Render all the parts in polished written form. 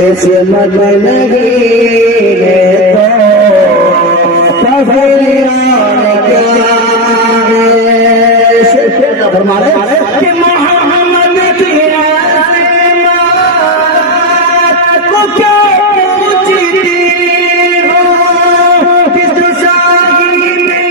किस्मत नहीं है तो फिर और क्या है। फरमा रहे कि मोहम्मद की आज़मात को क्या पूछती हो, किस शाही में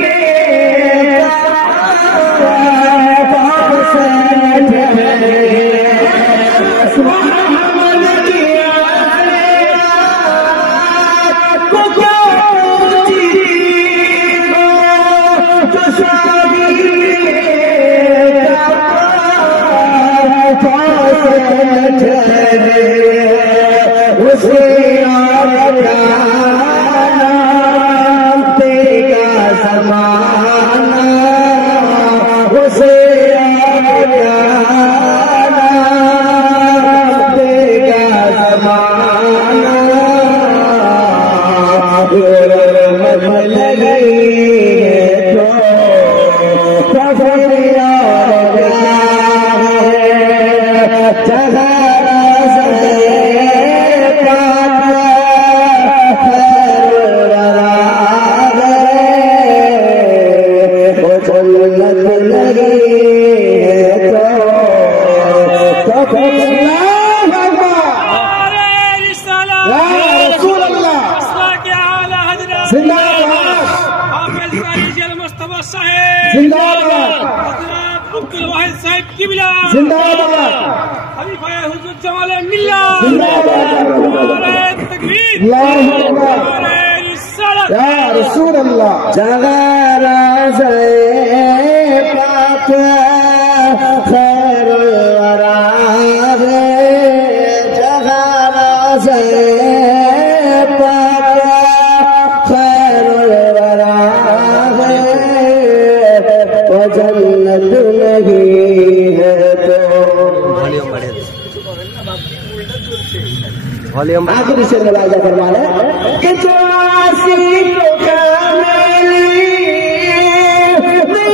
आखिरी शेर में राजा फरमा रहे कि जो आशिकों का मेली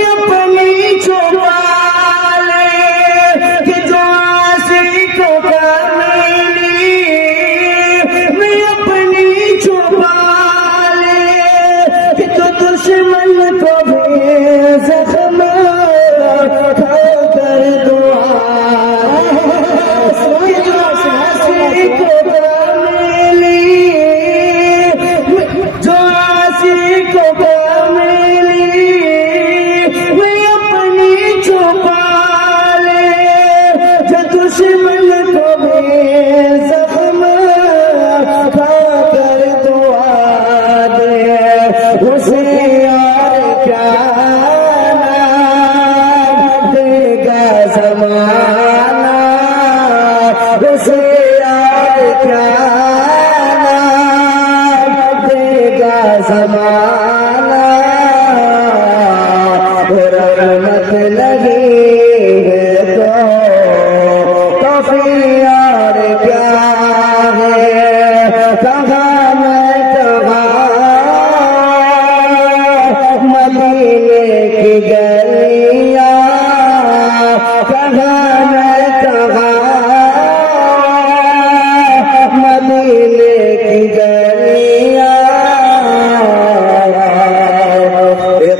अपनी छुपा ले, कि जो आशिकों का मेली अपनी छुपा ले, कि तो दुश्मन को भी जख्म खाकर दुआ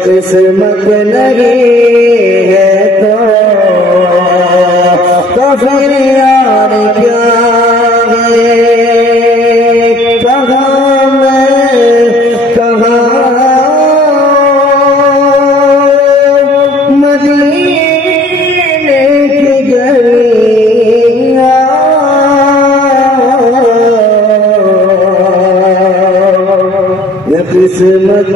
किस्मत नहीं है तो किस्मत